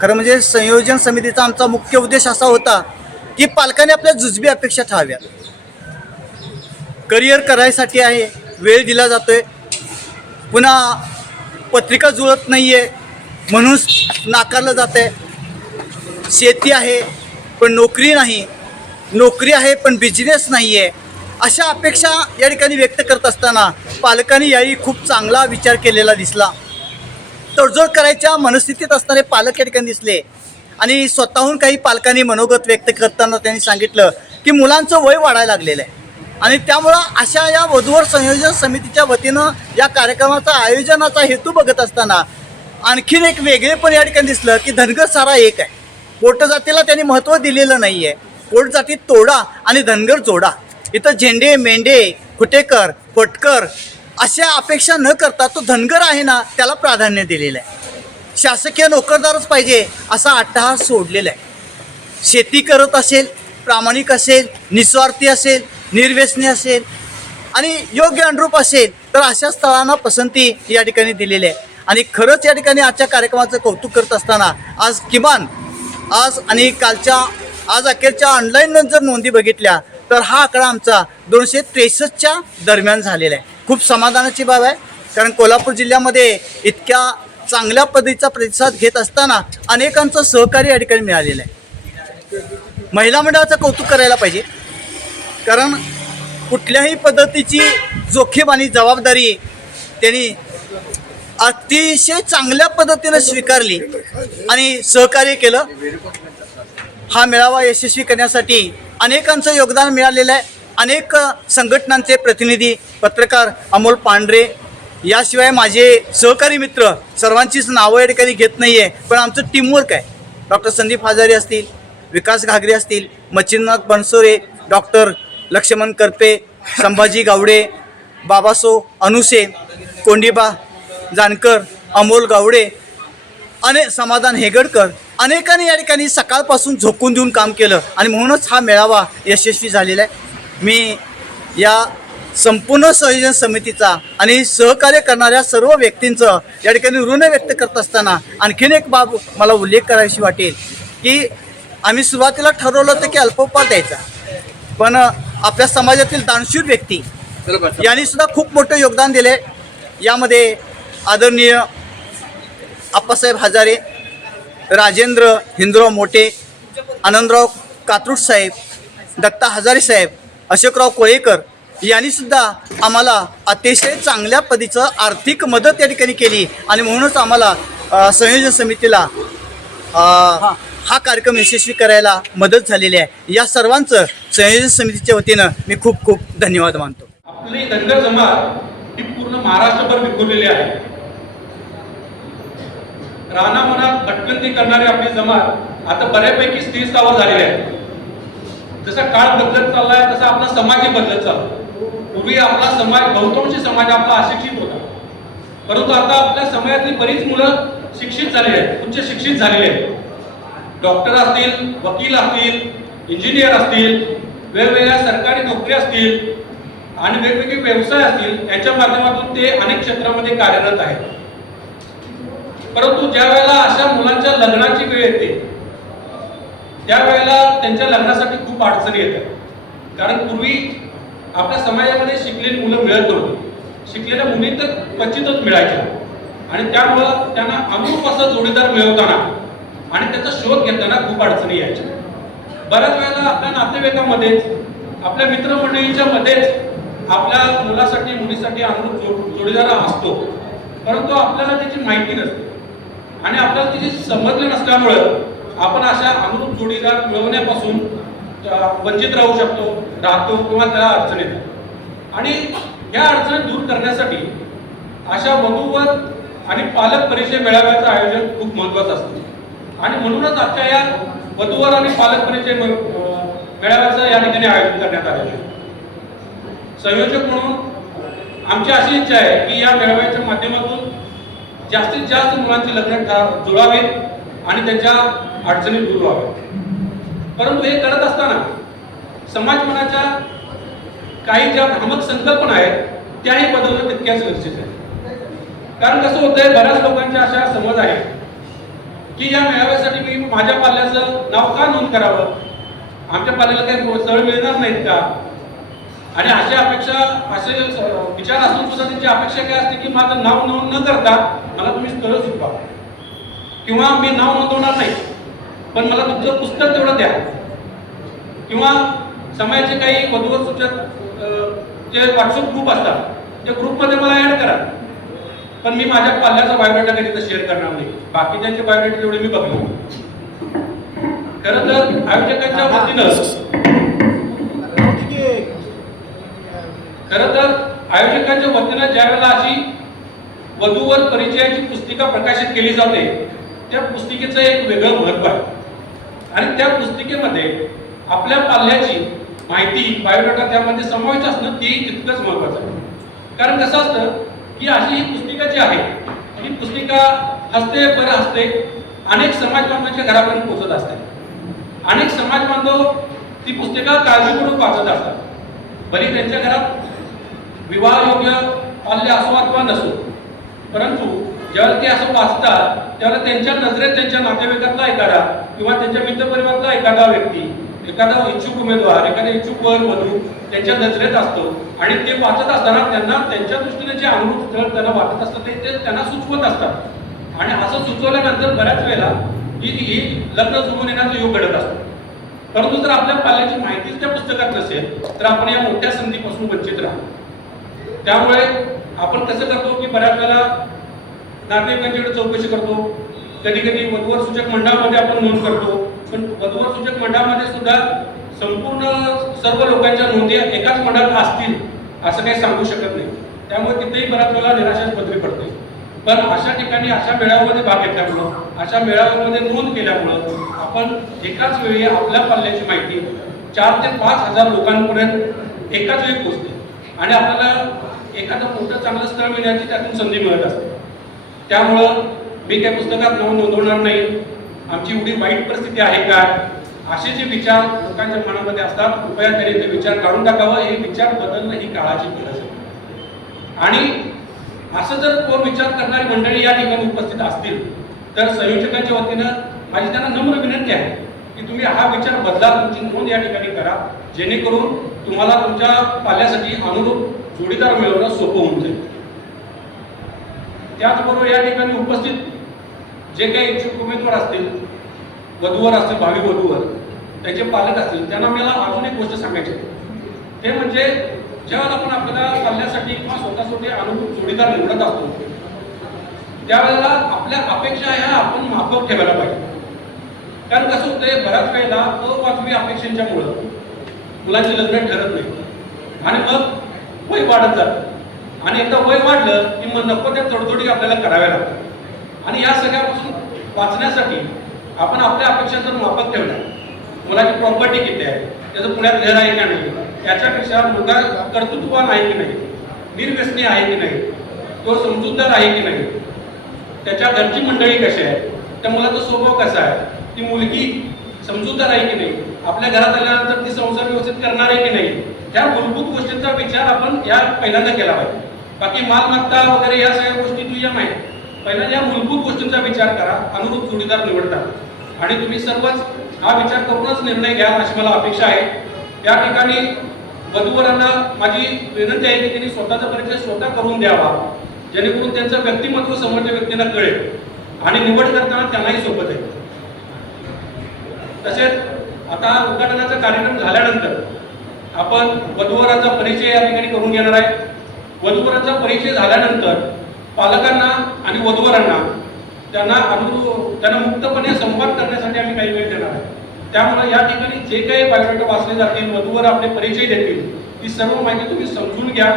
खरं म्हणजे संयोजन समितीचा आमचा मुख्य उद्देश असा होता की पालकांनी आपल्या जुजबी अपेक्षा ठेवाव्यात. करिअर करायसाठी आहे वेळ दिला जातोय. पुन्हा पत्रिका जुळत नाही आहे म्हणून नाकारलं जात आहे शेती आहे पण नोकरी नाही. नोकरी आहे पण बिझनेस नाही आहे अशा अपेक्षा या ठिकाणी व्यक्त करत असताना पालकांनी यावेळी खूप चांगला विचार केलेला दिसला. तडजोड करायच्या मनस्थितीत असणारे पालक या ठिकाणी दिसले. आणि स्वतःहून काही पालकांनी मनोगत व्यक्त करताना त्यांनी सांगितलं की मुलांचं वय वाढायला लागलेलं आहे. आणि त्यामुळं अशा या वधूवर संयोजन समितीच्या वतीनं या कार्यक्रमाचा आयोजनाचा हेतू बघत असताना आणखीन एक वेगळेपण या ठिकाणी दिसलं की धनगर सारा एक आहे. पोट जातीला त्यांनी महत्त्व दिलेलं नाही आहे पोट जाती तोडा आणि धनगर जोडा. इथं झेंडे मेंढे खुटेकर फटकर अशा अपेक्षा न करता तो धनगर आहे ना त्याला प्राधान्य दिलेलं आहे. शासकीय नोकरदारच पाहिजे असा अट्टहास सोडलेला आहे. शेती करत असेल प्रामाणिक असेल निस्वार्थी असेल निर्व्यसनी असेल आणि योग्य अनुरूप असेल तर अशा स्थळांना पसंती या ठिकाणी दिलेली आहे. आणि खरंच या ठिकाणी आजच्या कार्यक्रमाचं कौतुक करत असताना आज किमान आज आणि कालच्या आज अखेरच्या ऑनलाईन जर नोंदी बघितल्या तर हा आकडा आमचा दोनशे त्रेसष्टच्या दरम्यान झालेला आहे. खूप समाधानाची बाब आहे. कारण कोल्हापूर जिल्ह्यामध्ये इतक्या चांगल्या पद्धतीचा प्रतिसाद घेत असताना अनेकांचं सहकार्य या ठिकाणी मिळालेलं आहे. महिला मंडळाचं कौतुक करायला पाहिजे. कारण कुठल्याही पद्धतीची जोखीम आणि जबाबदारी त्यांनी अतिशय चांगल्या पद्धतीनं स्वीकारली आणि सहकार्य केलं. हा मेळावा यशस्वी करण्यासाठी अनेकांचं योगदान मिळालेलं आहे. अनेक संघटनांचे प्रतिनिधी पत्रकार अमोल पांढरे याशिवाय माझे सहकारी मित्र सर्वांचीच नावं या ठिकाणी घेत नाही आहे पण आमचं टीमवर्क आहे. डॉक्टर संदीप हजारे असतील विकास घागरे असतील मच्छिंद्रनाथ बनसोरे डॉक्टर लक्ष्मण करपे संभाजी गावडे बाबासो अनुसे कोंडीबा जानकर अमोल गावडे अने समाधान हेगडकर अनेकांनी या ठिकाणी सकाळपासून झोकून देऊन काम केलं आणि म्हणूनच हा मेळावा यशस्वी झालेला आहे. मी या संपूर्ण संयोजन समितीचा आणि सहकार्य करणाऱ्या सर्व व्यक्तींचं या ठिकाणी ऋण व्यक्त करत असताना आणखीन एक बाब मला उल्लेख करायची वाटेल की आम्ही सुरुवातीला ठरवलं होतं की अल्पोपात द्यायचा. पण आपल्या समाजातील दानशूर व्यक्ती यांनी सुद्धा खूप मोठं योगदान दिले यामध्ये आदरणीय आप्पासाहेब हजारे राजेंद्र हिंदराव मोठे आनंदराव कात्रुट साहेब दत्ता हजारे साहेब अशोकराव कोळेकर यांनी सुद्धा आम्हाला अतिशय चांगल्या पद्धतीचं आर्थिक मदत या ठिकाणी केली. आणि म्हणूनच आम्हाला संयोजन समितीला हा. कार्यक्रम यशस्वी करायला मदत झालेली आहे. या सर्वांचं संयोजन समितीच्या वतीनं मी खूप खूप धन्यवाद मानतो. आपली धनगर जमात ही पूर्ण महाराष्ट्रभर विखुरलेली आहे. रानामनात भटकंती करणारी आपली जमात आता बऱ्यापैकी स्थिर स्थावर झालेली आहे. जसा काळ बदलत चाललाय तसा आपला समाजही बदलत चालला पूर्वी आपला समाज बहुतांशी समाज आपला अशिक्षित होता. परंतु आता आपल्या समाजातली बरीच मुलं शिक्षित झालेली आहेत उच्च शिक्षित झालेली आहेत. डॉक्टर असतील वकील असतील इंजिनियर असतील वेगवेगळ्या सरकारी नोकरी असतील आणि वेगवेगळे व्यवसाय असतील यांच्या माध्यमातून ते अनेक क्षेत्रामध्ये कार्यरत आहेत. परंतु ज्या वेळेला अशा मुलांच्या लग्नाची वेळ येते त्यावेळेला त्यांच्या लग्नासाठी खूप अडचणी येतात. कारण पूर्वी आपल्या समाजामध्ये शिकलेली मुलं मिळत नव्हती. शिकलेल्या मुली तर क्वचितच मिळायच्या. आणि त्यामुळं त्यांना अनुरूप असं जोडीदार मिळवताना आणि त्याचा शोध घेताना खूप अडचणी यायच्या. बऱ्याच वेळेला आपल्या नातेवाईकामध्येच आपल्या मित्रमंडळींच्या मध्येच आपल्या मुलासाठी मुलीसाठी अनुरूप जोड जोडीदार असतो. परंतु आपल्याला त्याची माहिती नसते. आणि आपल्याला त्याची समजले नसल्यामुळं आपण अशा अनुरूप जोडीदार मिळवण्यापासून वंचित राहू शकतो राहतो किंवा त्या अडचणीत आणि या अडचणी दूर करण्यासाठी अशा वधूवर आणि पालक परिचय मेळाव्याचं आयोजन खूप महत्त्वाचं असतं. आणि म्हणूनच आजच्या या वधूवर आणि पालक परिचय मेळाव्याचं या ठिकाणी आयोजन करण्यात आलेलं आहे. संयोजक म्हणून आमची अशी इच्छा आहे की या मेळाव्याच्या माध्यमातून जास्तीत जास्त मुलांचे लग्न ठा- जुळावेत आणि त्यांच्या अडचणी दूर व्हाव्यात परंतु हे करत असताना समाज मनाच्या काही ज्या भ्रामक संकल्पना आहेत त्याही बदलणं तितक्याच गरजेचं आहे. कारण कसं होतंय बऱ्याच लोकांच्या अशा समज आहे की या मेळाव्यासाठी मी माझ्या पाल्याचं नाव का नोंद करावं? आमच्या पाल्याला काही स्थळ मिळणार नाहीत का? आणि अशी अपेक्षा असे विचार असून सुद्धा त्यांची अपेक्षा काय असते की माझं नाव नोंद न करता मला तुम्ही स्थळ सुचवा किंवा मी नाव नोंदवणार नाही. पण मला तुमचं पुस्तक तेवढं द्या. किंवा समाजाचे काही वधूवर सूचक जे व्हॉट्सअप ग्रुप असतात त्या ग्रुपमध्ये मला ॲड करा. पण मी माझ्या पाल्याचा बायोडेटा कधी तर शेअर करणार नाही. बाकीच्यांचे बायोडेटा तेवढे मी बघलो. खरं तर आयोजकांच्या वतीनं खरं तर आयोजकांच्या वतीनं ज्या वेळेला अशी वधूवर परिचयाची पुस्तिका प्रकाशित केली जाते त्या पुस्तिकेचं एक वेगळं महत्त्व आहे. आणि त्या पुस्तिकेमध्ये आपल्या पाल्याची माहिती बायोडाटा त्यामध्ये समावेश असणं तेही तितकंच महत्वाचं आहे. कारण कसं असतं की अशी ही पुस्तिका जी आहे ही पुस्तिका हस्ते बरं हसते अनेक समाज बांधवांच्या घरापर्यंत पोहोचत असते. अनेक समाज बांधव ती पुस्तिका काळजीपूर्वक वाचत असतात. बरी त्यांच्या घरात विवाहयोग्य पाल्य असो अथवा नसो परंतु ज्यावेळेला ते असं वाचतात त्यावेळेला त्यांच्या नजरेत त्यांच्या नातेवाईकातला एखादा किंवा त्यांच्या मित्रपरिवारातला एखादा व्यक्ती एखादा इच्छुक उमेदवार एखादा इच्छुक वर वधू त्यांच्या नजरेत असतो आणि ते वाचत असताना त्यांना त्यांच्या दृष्टीने जे अमृत स्थळ त्यांना वाटत असतं ते ते त्यांना सुचवत असतात. आणि असं सुचवल्यानंतर बऱ्याच वेळेला ही ही लग्न जुळून येण्याचा योग घडत असतो. परंतु जर आपल्या पाल्याची माहितीच त्या पुस्तकात नसेल तर आपण या मोठ्या संधीपासून वंचित राहतो त्यामुळे आपण कसं करतो की बऱ्याच वेळेला नातेवाईकांच्याकडे चौकशी करतो कधी कधी वधवर सूचक मंडळामध्ये आपण नोंद करतो. पण वधवर सूचक मंडळामध्ये सुद्धा संपूर्ण सर्व लोकांच्या नोंदी एकाच मंडळात असतील असं काही सांगू शकत नाही. त्यामुळे तिथेही बऱ्याच वेळेला निराशाच पदरी पडते. पण अशा ठिकाणी अशा मेळाव्यामध्ये भाग घेतल्यामुळं अशा मेळाव्यामध्ये नोंद केल्यामुळं आपण एकाच वेळी आपल्या पाल्याची माहिती चार ते पाच हजार लोकांपर्यंत एकाच वेळी पोहोचते. आणि आपल्याला एखादं मोठं चांगलं स्थळ मिळण्याची त्यातून संधी मिळत असते. त्यामुळं मी त्या पुस्तकात नाव नोंदवणार नाही. आमची एवढी वाईट परिस्थिती आहे काय असे जे विचार लोकांच्या मनामध्ये असतात कृपया त्यांनी ते विचार काढून टाकावं. हे विचार बदलणं ही काळाची गरज आहे. आणि असं जर कोण विचार करणारी मंडळी या ठिकाणी उपस्थित असतील तर संयोजकांच्या वतीनं माझी त्यांना नम्र विनंती आहे की तुम्ही हा विचार बदला तुमची नोंद या ठिकाणी करा. जेणेकरून तुम्हाला तुमच्या पाल्यासाठी अनुरूप जोडीदार मिळवणं सोपं होऊन जाईल. त्याचबरोबर या ठिकाणी उपस्थित जे काही इच्छुक उमेदवार असतील वधूवर असतील भावी वधूवर त्याचे पालक असतील त्यांना मला अजून एक गोष्ट सांगायची ते म्हणजे जेव्हा आपण आपल्याला चालण्यासाठी किंवा स्वतःसाठी अनुरूप जोडीदार निवडत असतो त्यावेळेला आपल्या अपेक्षा ह्या आपण माफक ठेवायला पाहिजे. कारण कसं होतंय बऱ्याच वेळेला अवाजवी अपेक्षांच्यामुळं मुलांचे लग्न ठरत नाही आणि मग वय वाढत जातं. आणि एकदा वय वाढलं की मग नको त्या तडजोडी आपल्याला कराव्या लागतात. आणि या सगळ्यापासून वाचण्यासाठी आपण आपल्या अपेक्षा जर माफक ठेवल्या मुलाची प्रॉपर्टी किती आहे? त्याचं पुण्यात घर आहे का नाही? त्याच्यापेक्षा मुलगा कर्तृत्ववान आहे की नाही? निर्व्यसनी आहे की नाही? तो समजूतदार आहे की नाही? त्याच्या घरची मंडळी कशी आहे? त्या मुलाचा स्वभाव कसा आहे? ती मुलगी समजूतदार आहे की नाही? आपल्या घरात आल्यानंतर ती संसार व्यवस्थित करणार आहे की नाही? त्या मूलभूत गोष्टींचा विचार आपण या पहिल्यांदा केला पाहिजे. बाकी मालमत्ता वगैरे या सगळ्या गोष्टी दुय्यम माहीत. पहिल्यांदा या मूलभूत गोष्टींचा विचार करा अनुरूप जोडीदार निवडता. आणि तुम्ही सर्वच हा विचार करूनच निर्णय घ्या अशी मला अपेक्षा आहे. या ठिकाणी वधूवरांना माझी विनंती आहे की त्यांनी स्वतःचा परिचय स्वतः करून द्यावा. जेणेकरून त्यांचं व्यक्तिमत्व समोरच्या व्यक्तींना कळेल. आणि निवड करताना त्यांनाही सोबत आहे. तसेच आता उद्घाटनाचा कार्यक्रम झाल्यानंतर आपण वधूवराचा परिचय या ठिकाणी करून घेणार आहे. वधूवरांचा परिचय झाल्यानंतर पालकांना आणि वधूवरांना त्यांना अनुरूप त्यांना मुक्तपणे संवाद करण्यासाठी आम्ही काही वेळ देणार आहे. त्यामुळे या ठिकाणी जे काही बायोडेटा वाचले जातील वधूवर आपले परिचय देतील ती सर्व माहिती तुम्ही समजून घ्या.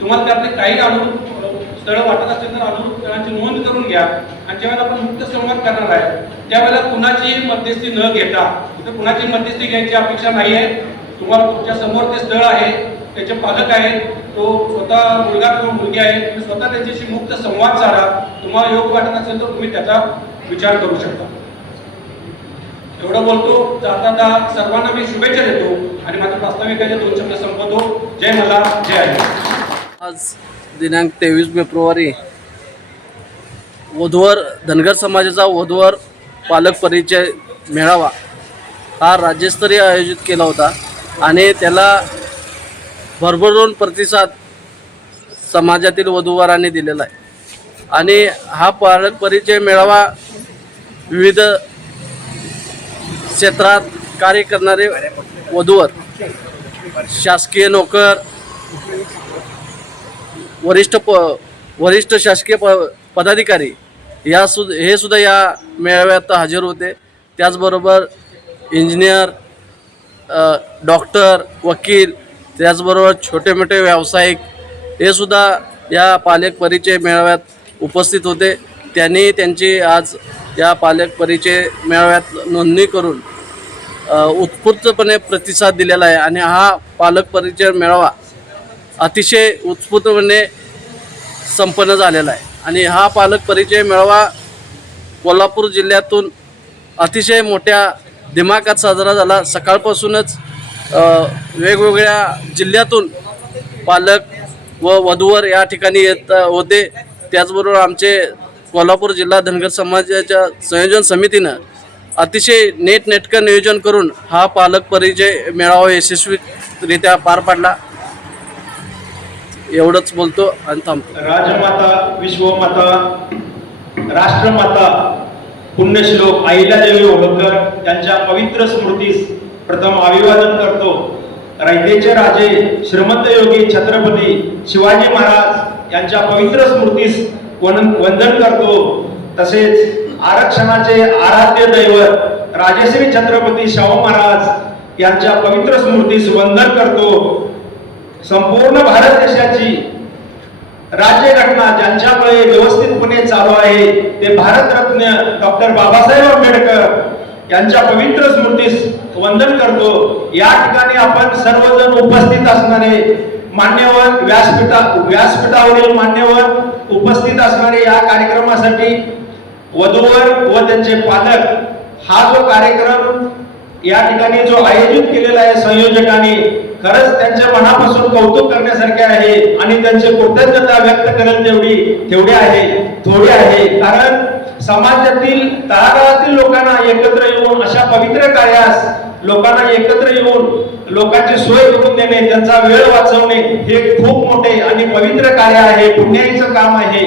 तुम्हाला त्यातले काही अनुरूप स्थळं वाटत असतील तर अनुरूप स्थळांची नोंद करून घ्या. आणि ज्यावेळेला आपण मुक्त संवाद करणार आहे त्यावेळेला कुणाचीही मध्यस्थी न घेता इथं कुणाची मध्यस्थी घ्यायची अपेक्षा नाही आहे. तुम्हाला तुमच्यासमोर ते स्थळ आहे. त्याचे पालक आहेत तो स्वतः मुलगा किंवा मुलगी आहे तुम्ही स्वतः त्यांच्याशी मुक्त संवाद साधा. तुम्हाला योग्य वाटत असेल तर तुम्ही त्याचा विचार करू शकता. एवढं बोलतो जाता सर्वांना मी शुभेच्छा देतो आणि माझ्या प्रास्ताविकाचे दोन शब्द संपवतो. जय मला जय आहे आज दिनांक तेवीस फेब्रुवारी वधूवर धनगर समाजाचा वधूवर पालक परिचय मेळावा हा राज्यस्तरीय आयोजित केला होता आणि त्याला भरभरून प्रतिसाद समाजातील वधूवरांनी दिलेला आहे. आणि हा पालक परिचय मेळावा विविध क्षेत्रात कार्य करणारे वधूवर शासकीय नोकर वरिष्ठ प वरिष्ठ शासकीय प पदाधिकारी या सु हे सुद्धा या मेळाव्यात हजर होते. त्याचबरोबर इंजिनियर डॉक्टर वकील त्याचबरोबर छोटे मोठे व्यावसायिक हे सुद्धा या पालक परिचय मेळाव्यात उपस्थित होते. त्यांनी त्यांची आज या पालक परिचय मेळाव्यात नोंदणी करून उत्स्फूर्तपणे प्रतिसाद दिलेला आहे आणि हा पालक परिचय मेळावा अतिशय उत्स्फूर्तपणे संपन्न झालेला आहे. आणि हा पालक परिचय मेळावा कोल्हापूर जिल्ह्यातून अतिशय मोठ्या दिमागात साजरा झाला. सकाळपासूनच वेगवेगळ्या जिल्ह्यातून पालक व वधूवर या ठिकाणी येत होते. त्याचबरोबर आमचे कोल्हापूर जिल्हा धनगर समाजाच्या संयोजन समितीनं अतिशय नेटनेटकं नियोजन करून हा पालक परिचय मेळावा यशस्वीरित्या पार पाडला. एवढंच बोलतो आणि थांबतो. राजमाता विश्वमाता राष्ट्रमाता पुण्यश्लोक अहिल्यादेवी होळकर त्यांच्या पवित्र स्मृतीस प्रथम अभिवादन करतो. रायतेचे राजे श्रीमंत योगी छत्रपती शिवाजी महाराज यांच्या पवित्र स्मृतीस वन वंदन करतो. तसेच आरक्षणाचे आराध्य दैवत राजेश्री छत्रपती शाहू महाराज यांच्या पवित्र स्मृतीस वंदन करतो. संपूर्ण भारत देशाची राज्यघटना ज्यांच्यामुळे व्यवस्थितपणे चालू आहे ते भारतरत्न डॉक्टर बाबासाहेब आंबेडकर यांच्या पवित्र स्मृतीस वंदन करतो. या ठिकाणी आपण सर्वजण उपस्थित असणारे मान्यवर व्यासपीठा व्यासपीठावरील मान्यवर उपस्थित असणारे या कार्यक्रमासाठी वधूवर व त्यांचे पालक हा जो कार्यक्रम या ठिकाणी जो आयोजित केलेला आहे संयोजकांनी खरंच त्यांच्या मनापासून कौतुक करण्यासारखे आहे आणि त्यांची कृतज्ञता व्यक्त करेल तेवढी तेवढी आहे थोडी आहे. कारण समाजातील तळागाळातील लोकांना एकत्र येऊन अशा पवित्र कार्यास लोकांना एकत्र येऊन लोकांची सोय करून देणे त्यांचा वेळ वाचवणे हे खूप मोठे आणि पवित्र कार्य आहे पुण्याईचं काम आहे.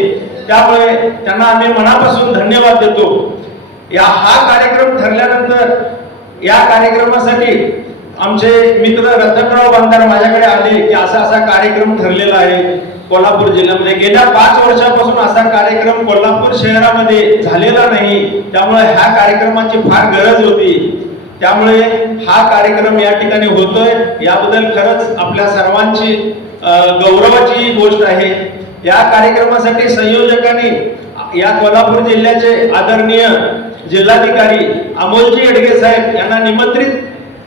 त्यामुळे त्यांना आम्ही मनापासून धन्यवाद देतो. या हा कार्यक्रम ठरल्यानंतर या कार्यक्रमासाठी आमचे मित्र रतनराव बांधार माझ्याकडे आले की असा असा कार्यक्रम ठरलेला आहे कोल्हापूर जिल्ह्यामध्ये. गेल्या पाच वर्षापासून असा कार्यक्रम कोल्हापूर शहरामध्ये झालेला नाही. त्यामुळे ह्या कार्यक्रमाची फार गरज होती. त्यामुळे हा कार्यक्रम या ठिकाणी होतोय. याबद्दल खरंच आपल्या सर्वांची गौरवाची गोष्ट आहे. या कार्यक्रमासाठी संयोजकांनी या कोल्हापूर जिल्ह्याचे आदरणीय जिल्हाधिकारी अमोलजी एडगे साहेब यांना निमंत्रित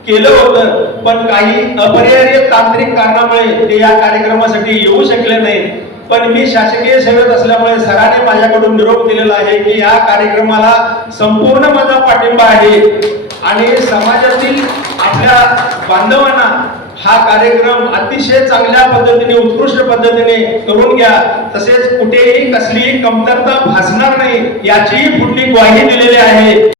केलं होतं पण काही अपरिहार्य तांत्रिक कारणामुळे ते या कार्यक्रमासाठी येऊ शकले नाहीत. पण मी शासकीय सेवेत असल्यामुळे सरांनी माझ्याकडून निरोप दिलेला आहे की या कार्यक्रमाला संपूर्ण माझा पाठिंबा आहे. आणि समाजातील आपल्या बांधवांना हा कार्यक्रम अतिशय चांगल्या पद्धतीने उत्कृष्ट पद्धतीने करून घ्या. तसेच कुठेही कसलीही कमतरता भासणार नाही याचीही पुढली ग्वाही दिलेली आहे.